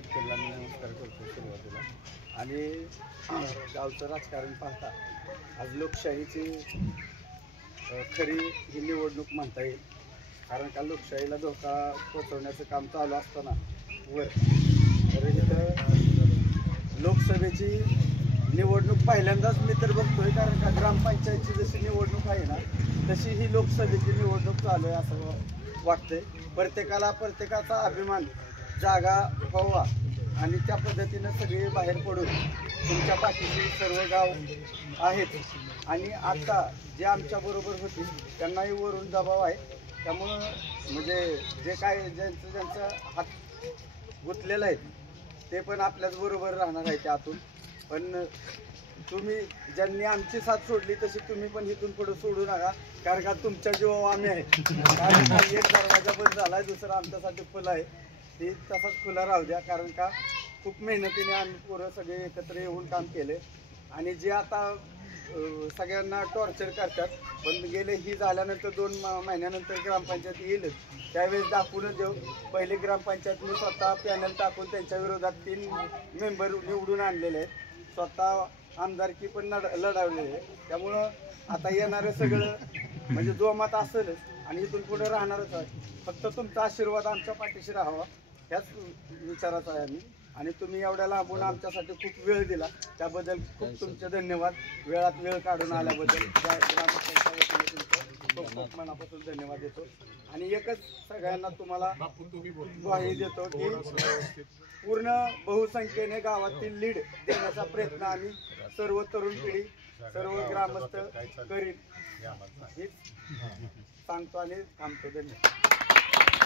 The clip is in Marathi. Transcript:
गटकेला मी नमस्कार करतो सुरुवातीला. आणि गावचं राजकारण पाहता आज लोकशाहीची खरी ही निवडणूक म्हणता येईल. कारण का लोकशाहीला धोका पोचवण्याचं काम चालू असताना वर तर इथं लोकसभेची निवडणूक पहिल्यांदाच मी तर बघतोय. कारण का ग्रामपंचायतची जशी निवडणूक आहे ना तशी ही लोकसभेची निवडणूक चालू आहे असं वाटतंय. प्रत्येकाचा अभिमान जागा व्हावा आणि त्या पद्धतीनं सगळे बाहेर पडून तुमच्या पाठीशी सर्व गाव आहेत. आणि आता जे आमच्याबरोबर होते त्यांनाही वरून दबाव आहे. त्यामुळं म्हणजे जे काय ज्यांचं हात गुंतलेलं आहे ते पण आपल्याच बरोबर राहणार आहे त्यातून. पण तुम्ही ज्यांनी आमची साथ सोडली तशी तुम्ही पण इथून पुढे सोडू नका. कारण का तुमच्या जीवावर आम्ही आहे. कारण एक दरवाजा बंद झाला आहे, दुसरा आमच्यासाठी खुला आहे. ती तसाच खुला राहू द्या. कारण का खूप मेहनतीने आम्ही पोरं सगळे एकत्र येऊन काम केले. आणि जे आता सगळ्यांना टॉर्चर करतात पण गेले ही झाल्यानंतर 2 महिन्यानंतर ग्रामपंचायत येईलच त्यावेळेस दाखवूनच देऊ. पहिले ग्रामपंचायत मी स्वतः पॅनल टाकून त्यांच्या विरोधात 3 मेंबर निवडून आणलेले आहेत. स्वतः आमदारकी पण लढवलेली आहे. त्यामुळं आता येणारं सगळं म्हणजे जोमात असेलच आणि इथून पुढे राहणारच आहे. फक्त तुमचा आशीर्वाद आमच्या पाठीशी राहावा ह्याच विचाराचा आहे आम्ही. आणि तुम्ही एवढ्या लांबून आमच्यासाठी खूप वेळ दिला त्याबद्दल खूप तुमचे धन्यवाद. वेळात वेळ काढून आल्याबद्दल ग्रामपंचायतच्या वतीने तुमचं खूप खूप मनापासून धन्यवाद देतो. आणि एकच सगळ्यांना तुम्हाला ग्वाही देतो की पूर्ण बहुसंख्येने गावातील लीड देण्याचा प्रयत्न आम्ही सर्व तरुण पिढी सर्व ग्रामस्थ करीन हेच सांगतो आणि थांबतो. धन्यवाद.